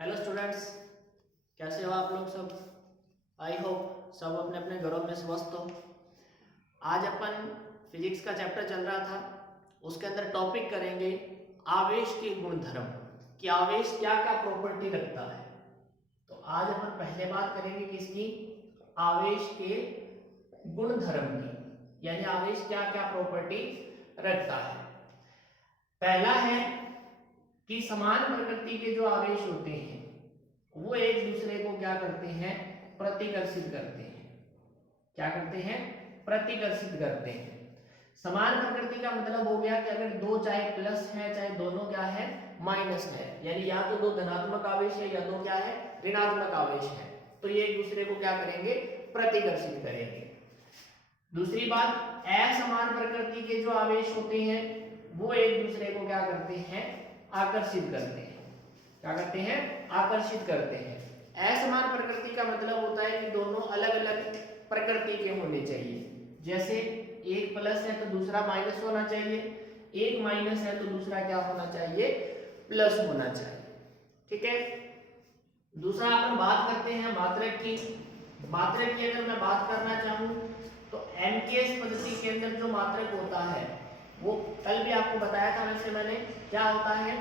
Hello students, कैसे हो आप लोग सब। आई होप सब अपने अपने घरों में स्वस्थ हो। आज अपन फिजिक्स का चैप्टर चल रहा था, उसके अंदर टॉपिक करेंगे आवेश के गुणधर्म कि आवेश क्या क्या प्रॉपर्टी रखता है। तो आज अपन पहले बात करेंगे किसकी, आवेश के गुणधर्म की, यानी आवेश क्या क्या प्रॉपर्टी रखता है। पहला है कि समान प्रकृति के जो आवेश होते हैं वो एक दूसरे को क्या करते हैं, प्रतिकर्षित करते हैं। क्या करते हैं, प्रतिकर्षित करते हैं। समान प्रकृति का मतलब हो गया कि अगर दो चाहे प्लस है चाहे दोनों क्या है, माइनस है, यानी या तो दो धनात्मक आवेश है या दो क्या है, ऋणात्मक आवेश है, तो ये एक दूसरे को क्या करेंगे, प्रतिकर्षित करेंगे। दूसरी बात, असमान प्रकृति के जो आवेश होते हैं वो एक दूसरे को क्या करते हैं, आकर्षित करते हैं। क्या करते हैं, आकर्षित करते हैं। असमान प्रकृति का मतलब होता है कि दोनों अलग अलग प्रकृति के होने चाहिए। जैसे एक प्लस है तो दूसरा माइनस होना चाहिए, एक माइनस है तो दूसरा क्या होना चाहिए, प्लस होना चाहिए। ठीक है। दूसरा अपन बात करते हैं मात्रक की। मात्रक की अगर मैं बात करना चाहूं तो एमकेएस पद्धति के अंदर जो मात्रक होता है वो कल भी आपको बताया था, वैसे मैंने, क्या होता है,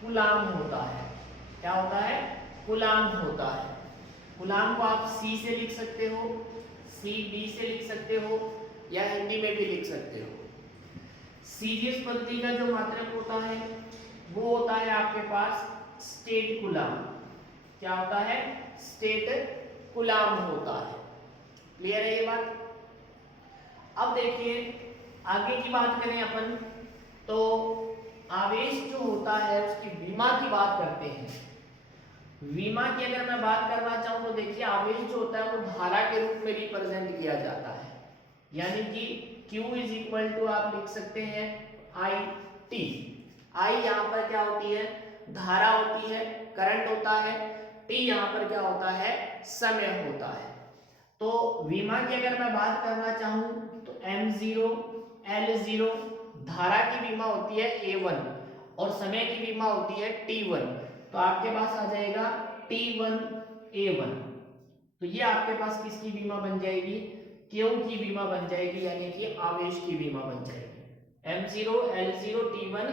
कूलाम होता है। क्या होता है, कूलाम होता है। कूलाम को आप सी से लिख सकते हो, सी बी से लिख सकते हो, या हिंदी में भी लिख सकते हो। सीरीज पद्धति का जो मात्रक होता है वो होता है आपके पास स्टेट कूलाम। क्या होता है, स्टेट कूलाम होता है। क्लियर है ये बात। अब देखिए आगे की बात करें अपन तो आवेश जो होता है उसकी विमा की बात करते हैं। विमा की अगर मैं बात करना चाहूं तो देखिए आवेश जो होता है वो धारा के रूप में रिप्रेजेंट किया जाता है, यानी कि Q इज इक्वल टू आप लिख सकते हैं आई टी। आई यहाँ पर क्या होती है, धारा होती है, करंट होता है। टी यहाँ पर क्या होता है, समय होता है। तो विमा की अगर मैं बात करना चाहूं तो M0 L0, धारा की विमा होती है A1 और समय की विमा होती है T1। तो आपके पास आ जाएगा T1 A1। तो ये आपके पास किसकी विमा बन जाएगी, Q की विमा बन जाएगी, यानी कि आवेश की विमा बन जाएगी। M0 L0 T1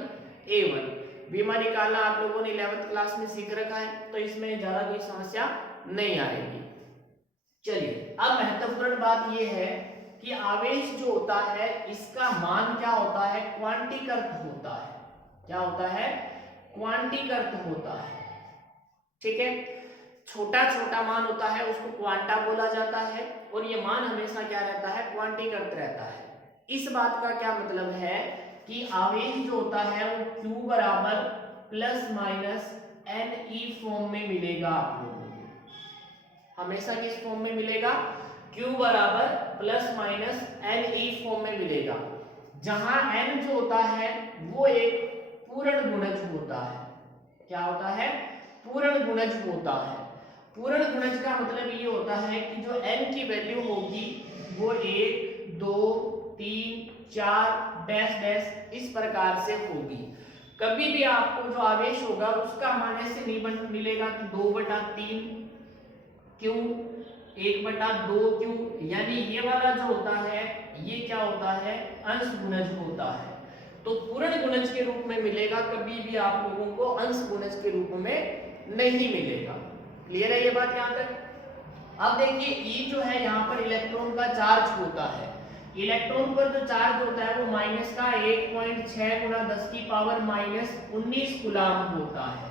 A1 विमा निकालना आप लोगों ने 11th क्लास में सीख रखा है, तो इसमें ज्यादा कोई समस्या नहीं आएगी। चलिए अब महत्वपूर्ण बात यह है कि आवेश जो होता है इसका मान क्या होता है, क्वांटीकृत होता है। क्या होता है, क्वांटीकृत होता है। ठीक है। छोटा छोटा मान होता है उसको क्वांटा बोला जाता है, और ये मान हमेशा क्या रहता है, क्वांटीकृत रहता है। इस बात का क्या मतलब है कि आवेश जो होता है वो Q बराबर प्लस माइनस NE फॉर्म में मिलेगा आप लोगों को। हमेशा किस फॉर्म में मिलेगा, Q बराबर प्लस माइनस NE फॉर्म में मिलेगा, जहां N जो होता है वो एक पूर्ण गुणज होता है। क्या होता है, पूर्ण गुणज होता है। पूर्ण गुणज का मतलब ये होता है कि जो N की वैल्यू होगी वो 1 2 3 4 डैश डैश इस प्रकार से होगी। कभी भी आपको जो आवेश होगा उसका मान ऐसे नहीं मिलेगा कि 2/3 Q 1/2 Q, यानी ये वाला जो होता है ये क्या होता है, अंश गुणज होता है। तो पूर्ण गुणज के रूप में मिलेगा, कभी भी आप लोगों को अंश गुणज के रूप में नहीं मिलेगा। क्लियर है ये बात यहाँ तक। अब देखिए E जो है यहाँ पर इलेक्ट्रॉन का चार्ज होता है। इलेक्ट्रॉन पर जो चार्ज होता है वो माइनस का 1.6 गुणा 10 की पावर माइनस 19 कूलाम होता है।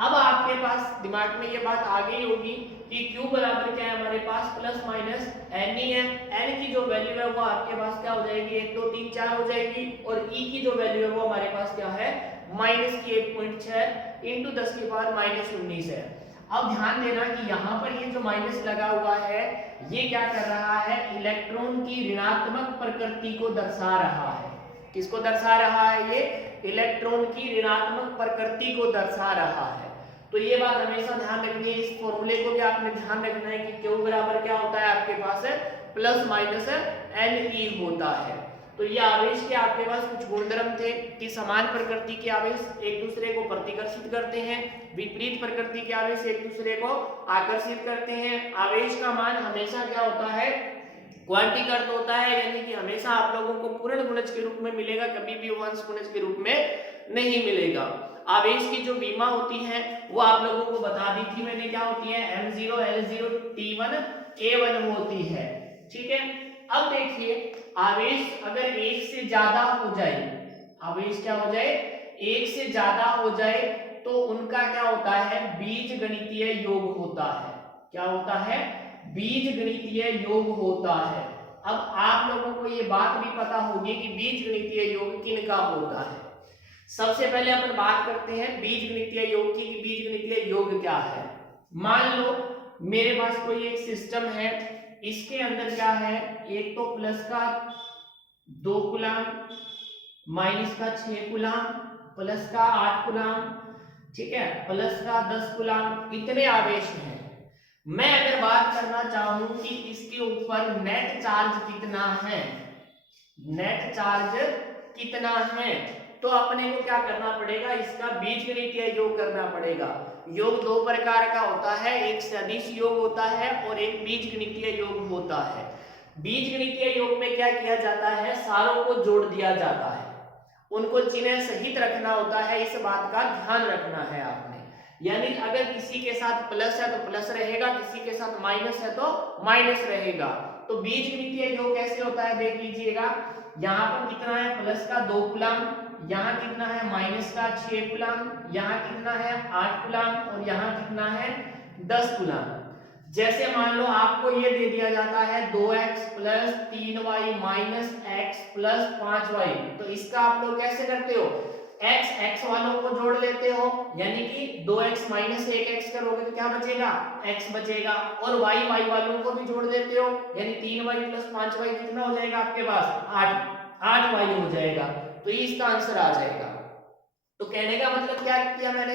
अब आपके पास दिमाग में ये बात आ गई होगी कि Q बराबर क्या है हमारे पास, प्लस माइनस NE है। N की जो वैल्यू है वो आपके पास क्या हो जाएगी, 1 2 3 4 हो जाएगी, और E की जो वैल्यू है वो हमारे पास क्या है, माइनस की 1.6 इंटू 10 की पावर माइनस 19 है। अब ध्यान देना कि यहाँ पर ये जो माइनस लगा हुआ है ये क्या कर रहा है, इलेक्ट्रॉन की ऋणात्मक प्रकृति को दर्शा रहा है। किसको दर्शा रहा है, ये इलेक्ट्रॉन की ऋणात्मक प्रकृति को दर्शा रहा है। तो ये बात हमेशा ध्यान रखनी है, इस फॉर्मूले को भी आपने ध्यान रखना है कि Q बराबर क्या होता है आपके पास है, प्लस माइनस NE होता है। तो ये आवेश के आपके पास कुछ गुणधर्म थे कि समान प्रकृति के आवेश एक दूसरे को प्रतिकर्षित करते हैं, विपरीत प्रकृति के आवेश एक दूसरे को आकर्षित करते हैं। आवेश का मान हमेशा क्या होता है, क्वांटिक अर्थ होता है, यानी कि हमेशा आप लोगों को पूर्ण गुणज के रूप में मिलेगा, कभी भी वंश गुणज के रूप में नहीं मिलेगा। आवेश की जो विमा होती है वो आप लोगों को बता दी थी मैंने, क्या होती है, m0 l0 t1 a1 होती है। ठीक है, अब देखिए आवेश अगर एक से ज्यादा हो जाए, आवेश क्या हो जाए, एक से ज्यादा हो जाए तो उनका क्या होता है, बीज गणितीय योग होता है। क्या होता है, बीज गणितीय योग होता है। अब आप लोगों को ये बात भी पता होगी कि बीज गणितीय योग किनका होता है। सबसे पहले अपन बात करते हैं बीज गणितीय योग की, कि बीज गणितीय योग क्या है। मान लो मेरे पास कोई एक सिस्टम है, इसके अंदर क्या है, एक तो प्लस का 2 कूलम, माइनस का 6 कूलम, प्लस का 8 कूलम, ठीक है, प्लस का 10 कूलम, इतने आवेश हैं। मैं अगर बात करना चाहूं कि इसके ऊपर नेट चार्ज कितना है, नेट चार्ज कितना है, तो अपने को क्या करना पड़ेगा, इसका बीजगणितीय योग करना पड़ेगा। योग दो प्रकार का होता है, एक सदिश योग होता है और एक बीजगणितीय योग होता है। बीजगणितीय योग में क्या किया जाता है, सारों को जोड़ दिया जाता है, उनको चिन्ह सहित रखना होता है, इस बात का ध्यान रखना है आपने। यानी अगर किसी के साथ प्लस है तो प्लस रहेगा, किसी के साथ माइनस है तो माइनस रहेगा। तो बीजगणितीय योग कैसे होता है देख लीजिएगा, यहाँ पर कितना है, प्लस का 2 कूलम, यहाँ कितना है, माइनस का 6 कूलम, यहाँ कितना है 8 कूलम और यहाँ कितना है 10 कूलम। जैसे मान लो आपको ये दे दिया जाता है 2x plus 3y minus x plus 5y, तो इसका आप लोग कैसे करते हो, x वालों को जोड़ लेते हो, यानी कि 2x माइनस 1x करोगे तो क्या बचेगा, x बचेगा, और y वालों को भी जोड़ देते हो, यानी 3y प्लस 5y कितना हो जाएगा आपके पास, 8y हो जाएगा। तो ये इसका आंसर आ जाएगा। तो कहने का मतलब क्या किया मैंने,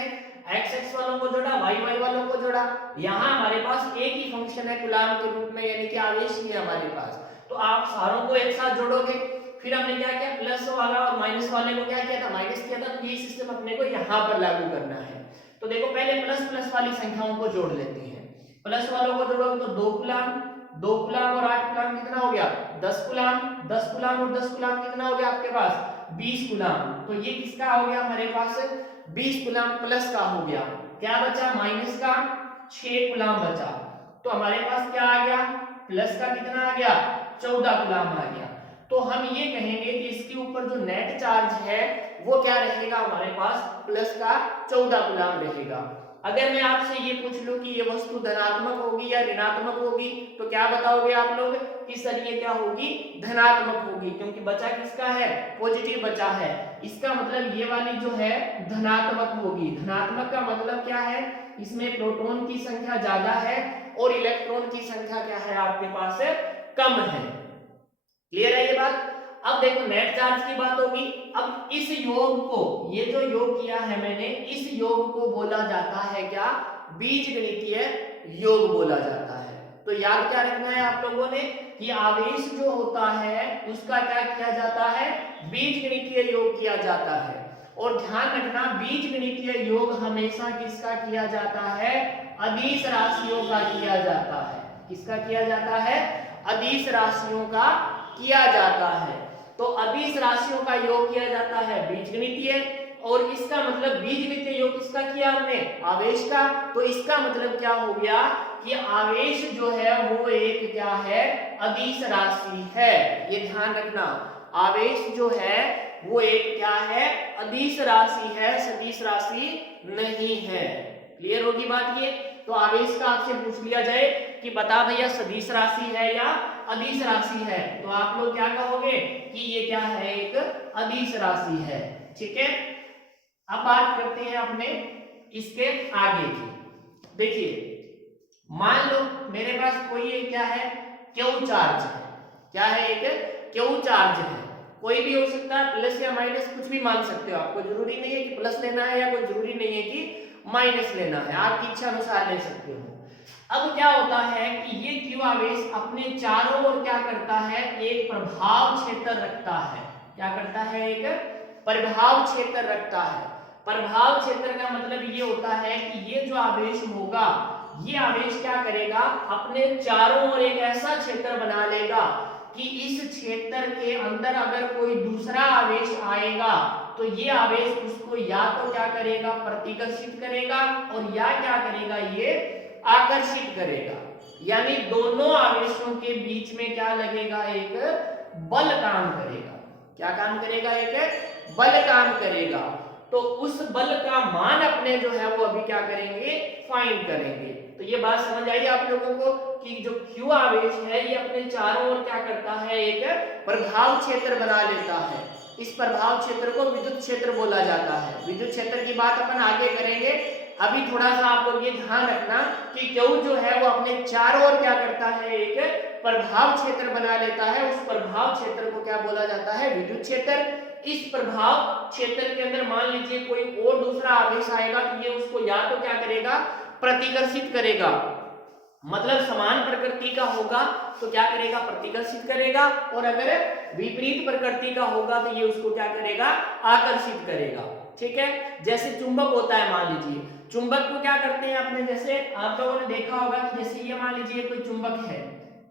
x वालों को जोड़ा, y वालों को जोड़ा। यहाँ हमारे पास एक ही फंक्शन है कूलम के रूप में, यानी कि आवेश ही है हमारे पास, तो आप सारों को एक साथ जोड़ोगे। फिर हमने क्या किया, प्लस वाला और माइनस वाले को क्या किया था, माइनस किया था, तो ये सिस्टम अपने को यहाँ पर लागू करना है। तो देखो पहले प्लस प्लस वाली संख्याओं को जोड़ लेते हैं। प्लस वालों को जोड़ोगे तो 2 कूलम और 8 कूलम कितना हो गया, 10 कूलम, 10 कूलम और 10 कूलम कितना हो गया आपके पास, 20 कूलम। तो ये किसका हो गया हमारे पास, 20 कूलम प्लस का हो गया। क्या बचा, माइनस का 6 कूलम बचा। तो हमारे पास क्या आ गया, प्लस का कितना आ गया, 14 कूलम आ गया। तो हम ये कहेंगे कि इसके ऊपर जो नेट चार्ज है वो क्या रहेगा हमारे पास, प्लस का 14 कूलम रहेगा। अगर मैं आपसे ये पूछ लूं कि ये वस्तु धनात्मक होगी या ऋणात्मक होगी, तो क्या बताओगे आप लोग कि सर ये क्या होगी, धनात्मक होगी, क्योंकि बचा किसका है, पॉजिटिव बचा है। इसका मतलब ये वाली जो है धनात्मक होगी। धनात्मक का मतलब क्या है, इसमें प्रोटॉन की संख्या ज्यादा है और इलेक्ट्रॉन की संख्या क्या है आपके पास कम है। क्लियर है ये बात। अब देखो नेट चार्ज की बात होगी। अब इस योग को, ये जो योग किया है मैंने, इस योग को बोला जाता है क्या, बीजगणितीय योग बोला जाता है। तो याद क्या रखना है आप लोगों ने कि आवेश जो होता है उसका क्या किया जाता है, बीजगणितीय योग किया जाता है। और ध्यान रखना बीजगणितीय योग हमेशा किसका किया जाता है, अदिश राशियों का किया जाता है। किसका किया जाता है, अदिश राशियों का किया जाता है। तो अदिश राशियों का योग किया जाता है बीजगणितीय, और इसका मतलब बीजगणितीय योग किसका किया हमने, आवेश का। तो इसका मतलब क्या हो गया कि आवेश जो है वो एक क्या है, अदिश राशि है। ये ध्यान रखना, आवेश जो है वो एक क्या है, अदिश राशि है, सदिश राशि नहीं है। क्लियर होगी बात ये। तो आवेश का आपसे पूछ लिया जाए कि बता भैया सदिश राशि है या अदिश राशि है, तो आप लोग क्या कहोगे कि ये क्या है, एक अदिश राशि है। ठीक है, अब बात करते हैं अपने इसके आगे की। देखिए मान लो मेरे पास कोई एक क्या है, क्यू चार्ज है। क्या है, एक क्यू चार्ज है, कोई भी हो सकता है, प्लस या माइनस कुछ भी मान सकते हो। आपको जरूरी नहीं है कि प्लस लेना है या कोई जरूरी नहीं है कि माइनस लेना है, आपकी इच्छा अनुसार ले सकते हो। अब क्या होता है कि ये Q आवेश अपने चारों ओर क्या करता है, एक प्रभाव क्षेत्र रखता है। क्या करता है, एक प्रभाव क्षेत्र रखता है। प्रभाव क्षेत्र का मतलब ये होता है कि ये जो आवेश होगा, ये आवेश क्या करेगा, अपने चारों ओर एक ऐसा क्षेत्र बना लेगा कि इस क्षेत्र के अंदर अगर कोई दूसरा आवेश आएगा तो ये आवेश उसको या तो क्या करेगा, प्रतिकर्षित करेगा, और या क्या करेगा, ये आकर्षित करेगा। यानी दोनों आवेशों के बीच में क्या लगेगा, एक बल काम करेगा। क्या काम करेगा, एक बल काम करेगा। तो उस बल का मान अपने जो है वो अभी क्या करेंगे, फाइंड करेंगे। तो ये बात समझ आई आप लोगों को कि जो Q आवेश है ये अपने चारों ओर क्या करता है, एक प्रभाव क्षेत्र बना लेता है। इस प्रभाव क्षेत्र को विद्युत क्षेत्र बोला जाता है। विद्युत क्षेत्र की बात अपन आगे करेंगे। अभी थोड़ा सा आप लोग ये ध्यान रखना कि Q जो है वो अपने चारों ओर क्या करता है, एक प्रभाव क्षेत्र बना लेता है। उस प्रभाव क्षेत्र को क्या बोला जाता है, विद्युत क्षेत्र। इस प्रभाव क्षेत्र के अंदर मान लीजिए कोई और दूसरा आवेश आएगा तो ये उसको या तो क्या करेगा, प्रतिकर्षित करेगा, मतलब समान प्रकृति का होगा तो क्या करेगा, प्रतिकर्षित करेगा, और अगर विपरीत प्रकृति का होगा तो ये उसको क्या करेगा, आकर्षित करेगा। ठीक है, जैसे चुंबक होता है, मान लीजिए चुंबक को क्या करते हैं अपने, जैसे आप लोगों ने देखा होगा कि जैसे ये मान लीजिए कोई चुंबक है,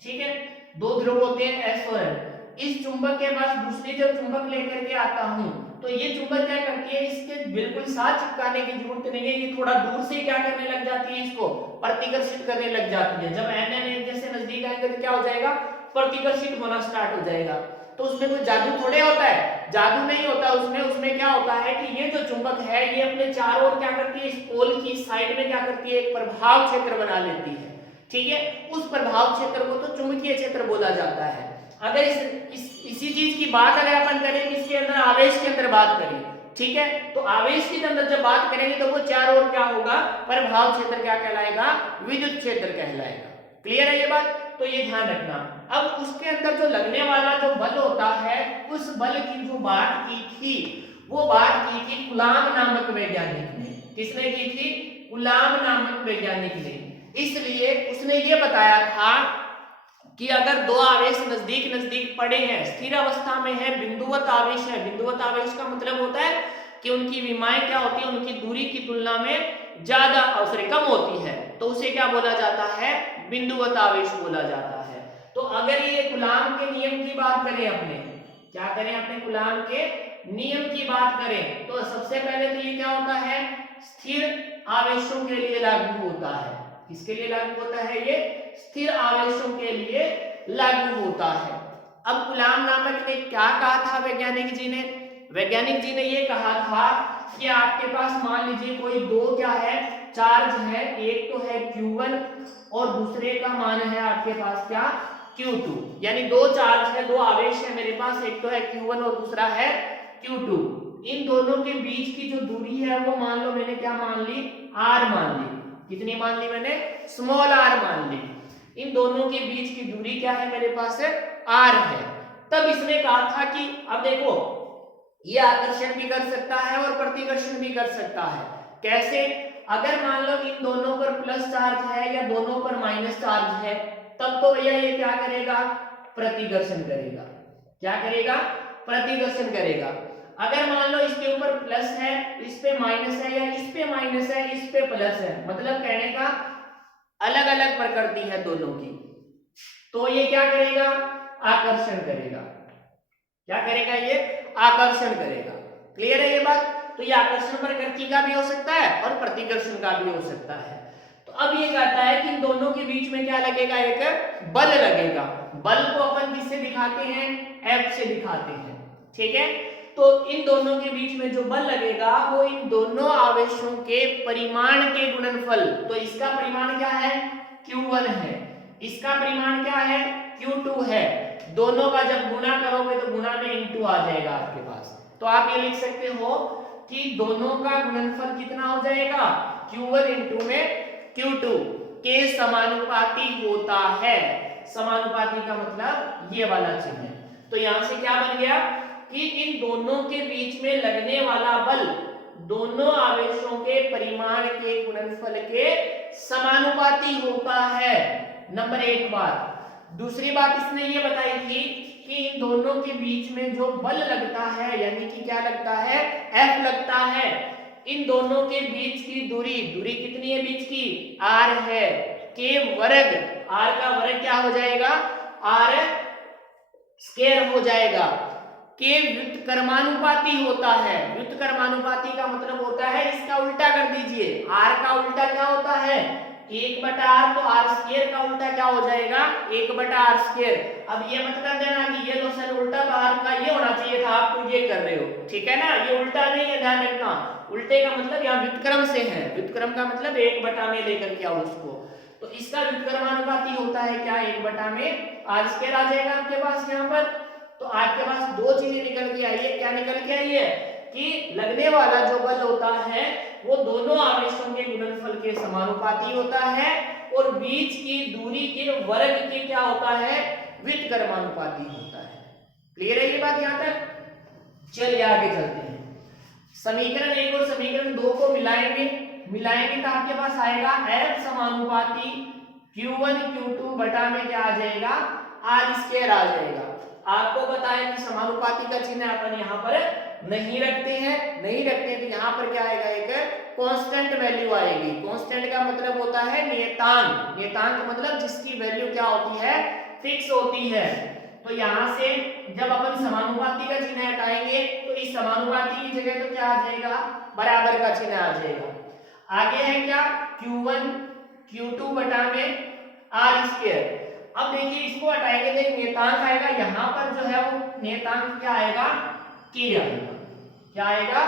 ठीक है, दो ध्रुव होते हैं S और N। इस चुंबक के पास दूसरी जब चुंबक लेकर के आता हूं तो ये चुंबक क्या करती है, इसके बिल्कुल साथ चिपकाने की जरूरत नहीं है, ये थोड़ा दूर से क्या करने लग जाती है, इसको प्रतिकर्षित करने लग जाती है। जब N एक जैसे नजदीक आएंगे तो क्या हो जाएगा, प्रतिकर्षित होना स्टार्ट हो जाएगा। तो उसमें कोई जादू थोड़े होता है, जादू नहीं होता उसमें। उसमें क्या होता है कि ये जो चुंबक है ये अपने चारों ओर क्या करती है, इस पोल की साइड में क्या करती है, एक प्रभाव क्षेत्र बना लेती है। ठीक है, उस प्रभाव क्षेत्र को तो चुंबकीय क्षेत्र बोला जाता है। अगर इसी चीज की बात अगर अपन करें किसके अंदर, आवेश के अंदर बात करें, ठीक है, तो आवेश के अंदर जब बात करेंगे तो वो चारों ओर क्या होगा, प्रभाव क्षेत्र क्या कहलाएगा, विद्युत क्षेत्र कहलाएगा। क्लियर है ये बात, तो ये ध्यान रखना। अब उसके अंदर जो लगने वाला जो बल होता है, उस बल की जो बात की थी वो बात की थी कूलाम नामक वैज्ञानिक ने। किसने की थी, कूलाम नामक वैज्ञानिक ने। इसलिए उसने ये बताया था कि अगर दो आवेश नजदीक नजदीक पड़े हैं, स्थिर अवस्था में है, बिंदुवत आवेश है। बिंदुवत आवेश का मतलब होता है कि उनकी विमाएं क्या होती है, उनकी दूरी की तुलना में ज्यादा कम होती है, तो उसे क्या बोला जाता है, बिंदुवत आवेश बोला जाता है। तो अगर ये कूलाम के नियम की बात करें, अपने क्या करें, अपने कूलाम के नियम की बात करें, तो सबसे पहले तो ये क्या होता है, स्थिर आवेशों के लिए लागू होता है। किसके लिए लागू होता है, ये स्थिर आवेशों के लिए लागू होता है। अब कूलाम नामक ने क्या कहा था वैज्ञानिक जी ने, वैज्ञानिक जी ने ये कहा था कि आपके पास मान लीजिए कोई दो क्या है, चार्ज है, एक तो है Q1 और दूसरे का मान है आपके पास क्या, Q2। यानी दो चार्ज है, दो आवेश है मेरे पास, एक तो है Q1 और दूसरा है Q2। इन दोनों के बीच की जो दूरी है वो मान लो मैंने क्या मान ली, R मान ली। कितनी मान ली मैंने, स्मॉल r मान ली। इन दोनों के बीच की दूरी क्या है मेरे पास, R है। तब इसने कहा था कि अब देखो ये आकर्षण भी कर सकता है और प्रतिकर्षण भी कर सकता है। कैसे, अगर मान लो इन दोनों पर प्लस चार्ज है या दोनों पर माइनस चार्ज है, तब तो भैया ये क्या करेगा, प्रतिकर्षण करेगा। क्या करेगा, प्रतिकर्षण करेगा। अगर मान लो इसके ऊपर प्लस है, इस पे माइनस है, या इस पे माइनस है, इस पे प्लस है, मतलब कहने का अलग अलग प्रकृति है दोनों की, तो ये क्या करेगा, आकर्षण करेगा। क्या करेगा, ये आकर्षण करेगा। क्लियर है ये बात, तो ये आकर्षण प्रकृति का भी हो सकता है और प्रतिकर्षण का भी हो सकता है। तो अब ये कहता है कि इन दोनों के बीच में क्या लगेगा, एक बल लगेगा। बल को अपन किससे दिखाते हैं, F से दिखाते हैं। ठीक है, तो इन दोनों के बीच में जो बल लगेगा वो इन दोनों आवेशों के परिमाण के गुणनफल, तो इसका परिमाण क्या है, Q1 है, इसका परिमाण क्या है, Q2 है। दोनों का जब गुणा करोगे तो गुणा में इंटू आ जाएगा आपके पास। तो आप ये लिख सकते हो कि दोनों का गुणनफल कितना हो जाएगा, Q1 इंटू में Q2 के समानुपाती होता है। समानुपाती का मतलब ये वाला चिन्ह है। तो यहां से क्या बन गया कि इन दोनों के बीच में लगने वाला बल दोनों आवेशों के परिमाण के गुणनफल के समानुपाती होता है। नंबर 1 बात। दूसरी बात इसने ये बताई थी कि इन दोनों के बीच में जो बल लगता है, यानी कि क्या लगता है, F लगता है। इन दोनों के बीच की दूरी कितनी है बीच की, r है, k वर्ग, r का वर्ग क्या हो जाएगा, r स्क्वायर हो जाएगा। k व्युत्क्रमानुपाती होता है। व्युत्क्रमानुपाती का मतलब होता है, इसका उल्टा कर दीजिए, r का उल्टा क्या होता है, 1/r, तो r स्क्वायर का उल्टा क्या हो जाएगा, 1/r स्क्वायर। अब ये मत कर देना कि ये लो सर उल्टा तो r का ये होना चाहिए था, आप तो ये कर रहे हो, ठीक है ना, ये उल्टा नहीं है, ध्यान रखना। उल्टे का मतलब यहाँ व्युत्क्रम से है, व्युत्क्रम का मतलब 1 में लेकर के आओ उसको, तो इसका व्युत्क्रमानुपाती होता है क्या, 1 में r स्क्वायर आ जाएगा आपके पास यहाँ पर। तो आपके पास दो चीजें निकल के आई है, क्या निकल के आई है कि लगने वाला जो बल होता है वो दोनों आवेशों के गुणनफल के समानुपाती होता है, और बीच की दूरी के वर्ग के क्या होता है, व्युत्क्रमानुपाती होता है। क्लियर है ये बात यहाँ तक? चलिए आगे चलते हैं। समीकरण 1 और समीकरण 2 को मिलाएंगे तो आपके पास आएगा F समानुपाती Q1 Q2 बटा में क्या आ जाएगा, R स्क्वायर आ जाएगा। आपको पता है कि समानुपाती का चिन्ह अपन यहाँ पर नहीं रखते हैं तो यहाँ पर क्या आएगा, एक कांस्टेंट वैल्यू आएगी। कांस्टेंट का मतलब होता है नियतांक, नियतांक मतलब जिसकी वैल्यू क्या होती है, फिक्स होती है। तो यहाँ से जब अपन समानुपाती का चिन्ह हटाएंगे तो इस समानुपाती की जगह तो क्या आ जाएगा, बराबर का चिन्ह आ जाएगा। आगे है क्या, Q1 Q2 बटा में R स्क्वायर। अब देखिए इसको हटाएंगे तो एक नियतांक आएगा, यहाँ पर जो है वो नियतांक क्या आएगा, K आएगा। क्या आएगा,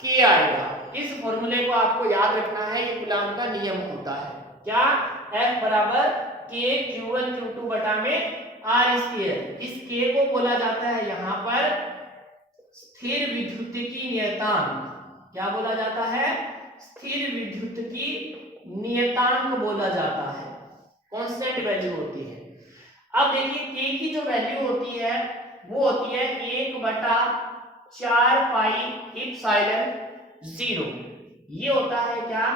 K आएगा। इस फॉर्मूले को आपको याद रखना है, ये कूलॉम का नियम होता है। क्या, F बराबर K Q1 Q2 बटा में R स्क्वायर। इस K को बोला जाता है यहाँ पर स्थिर विद्युत की नियतांक। क्या बोला जाता है, स्थिर विद्युत की नियतांक बोला जाता है, कांस्टेंट वैल्यू होती है। अब देखिए K की जो वैल्यू होती है वो होती है 1/4 पाई इप्सिलॉन 0। ये होता है क्या,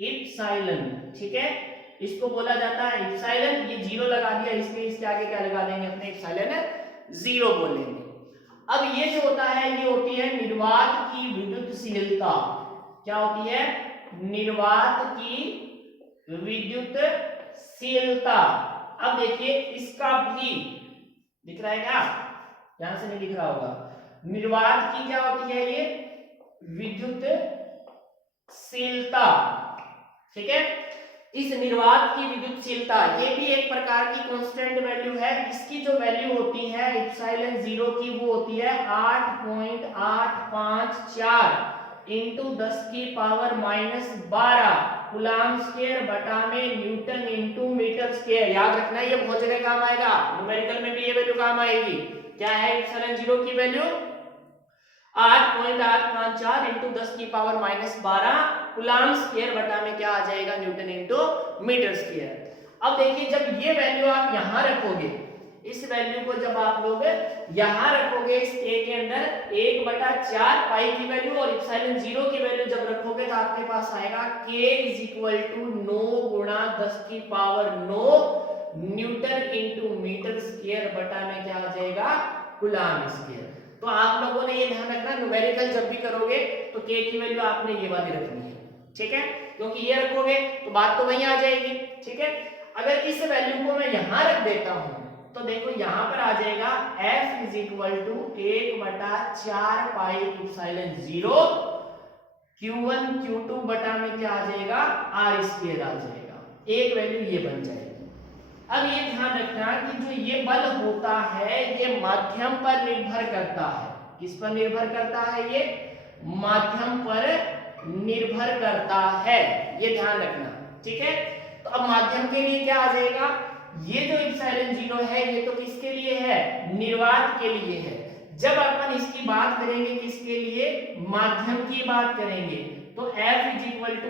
इप्सिलॉन, ठीक है, इसको बोला जाता है इप्सिलॉन। ये 0 लगा दिया, इसके आगे क्या लगा देंगे अपने, इप्सिलॉन 0 बोलेंगे। अब ये जो होता है ये होती है निर्वात की विद्युतशीलता। क्या होती है, निर्वात की विद्युतशीलता। अब देखिए इसका भी दिख रहा है क्या, यहां से नहीं दिख रहा होगा। निर्वात की क्या होती है, ये विद्युतशीलता, ठीक है। इस निर्वात की विद्युतशीलता ये भी एक प्रकार की कांस्टेंट वैल्यू है। इसकी जो वैल्यू होती है इप्सिलॉन 0 की वो होती है 8.854 इंटू 10 की पावर -12 कूलॉम स्क्वायर बटा में न्यूटन इंटू मीटर स्क्वायर। याद रखना ये बहुत जगह काम आएगा, न्यूमेरिकल में भी ये वैल्यू काम आएगी। क्या है इप्सिलॉन 0 की वैल्यू, 8.854 इंटू 10 की पावर -12 कूलॉम स्क्वायर बटा में क्या आ जाएगा, न्यूटन इंटू मीटर स्क्वायर। अब देखिए जब ये वैल्यू आप यहां रखोगे, इस वैल्यू को जब आप लोग यहां रखोगे इस K के अंदर 1/4 पाई की वैल्यू और इप्सिलॉन 0 की वैल्यू जब रखोगे तो आपके पास आएगा K = 9 गुणा 10 की power 9 newton into metre square बटा में क्या आ जाएगा, कूलॉम स्क्वायर। तो आप लोगों ने ये ध्यान रखना, न्यूमेरिकल जब भी करोगे तो K की वैल्यू आपने ये वाली रखनी है, ठीक है, क्योंकि ये रखोगे तो बात तो वहीं आ जाएगी, ठीक है। अगर इस वैल्यू को मैं यहां रख देता हूं तो देखो यहां पर आ जाएगा F = 1/4 पाई इप्सिलॉन 0 Q1 Q2 बटा में क्या आ जाएगा, R स्क्वायर आ जाएगा। एक वैल्यू ये बन जाएगी। अब ये ध्यान रखना कि जो ये बल होता है ये माध्यम पर निर्भर करता है। किस पर निर्भर करता है, ये माध्यम पर निर्भर करता है, ये ध्यान रखना, ठीक है। तो अब माध्यम के लिए क्या आ जाएगा, ये जो इप्सिलॉन 0 है ये तो किसके लिए है, निर्वात के लिए है। जब अपन इसकी बात करेंगे किसके लिए, माध्यम की बात करेंगे, तो F =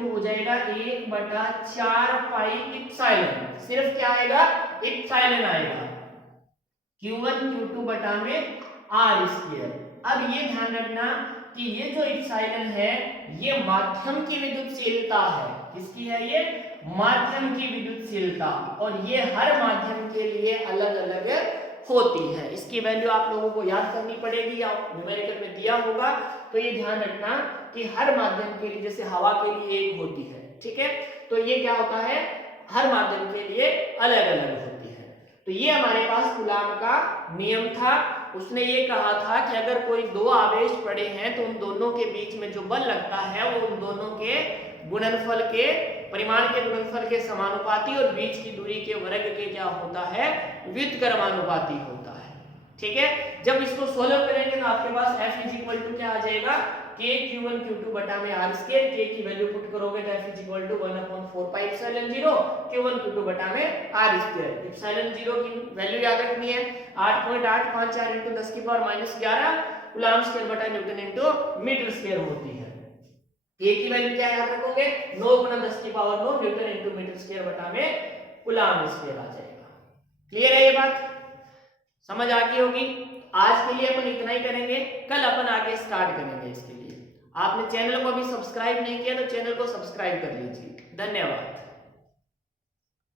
हो जाएगा 1/4 पाई इप्सिलॉन। सिर्फ क्या आएगा, इप्सिलॉन आएगा, Q1 Q2 बटा में R स्क्वायर। अब ये ध्यान रखना कि ये जो इप्सिलॉन है ये माध्यम की विद्युतशीलता है। किसकी है ये? माध्यम की विद्युतशीलता, और ये हर माध्यम के लिए अलग अलग होती है। इसकी वैल्यू आप लोगों को याद करनी पड़ेगी या न्यूमेरिकल में दिया होगा, तो ये ध्यान रखना कि हर माध्यम के लिए, जैसे हवा के लिए एक होती है, ठीक है, तो ये क्या होता है, हर माध्यम के लिए अलग अलग होती है। तो ये हमारे पास कूलाम का नियम था। उसने ये कहा था कि अगर कोई दो आवेश पड़े हैं तो उन दोनों के बीच में जो बल लगता है वो उन दोनों के गुणनफल के, परिमाण के गुणनफल के समानुपाती और बीच की दूरी के वर्ग के क्या होता है, व्युत्क्रमानुपाती होता है। ठीक है, जब इसको सोल्व करेंगे तो आपके पास F इज इक्वल टू क्या आ जाएगा, k q1 q2 बटा में r स्क्वायर, k की वैल्यू पुट करोगे तो F is equal to 1/4 pi epsilon 0 q1 q2 बटा में r स्क्वायर। एप्सिलॉन 0 की वैल्यू याद रखनी है 8.854 × 10 की पावर -11 कूलम्ब स्क्वायर बटा न्यूटन इनटू मीटर स्क्वायर होती है। k की वैल्यू क्या याद रखोगे, 9 × 10 की power 9 newton into metre square बटा में कूलम्ब स्क्वायर आ जाएगा। क्लियर है ये बात, समझ आ गई होगी। आज के लिए अपन इतना ही करेंगे, कल अपन आगे स्टार्ट करेंगे। इसके लिए आपने चैनल को अभी सब्सक्राइब नहीं किया तो चैनल को सब्सक्राइब कर लीजिए। धन्यवाद।